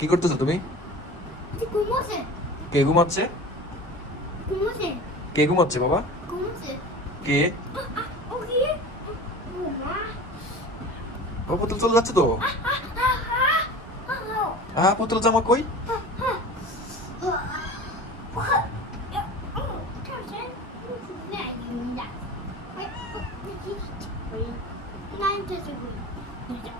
কি করতেছো তুমি? কে ঘুমাচ্ছে? কে ঘুমাচ্ছে? বাবা? কে. ও পুতুল চলে যাচ্ছে তো? ah. পুতুল জামা কই? Yes, yes,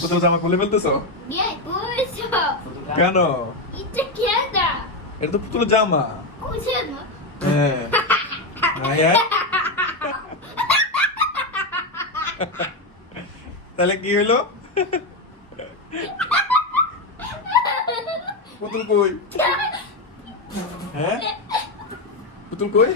পুতুল জামা খুলে ফেলতেছো? কেন? এটা তো পুতুল জামা। হ্যাঁ। তাহলে কি হলো পুতুল কই? হ্যাঁ? পুতুল কই?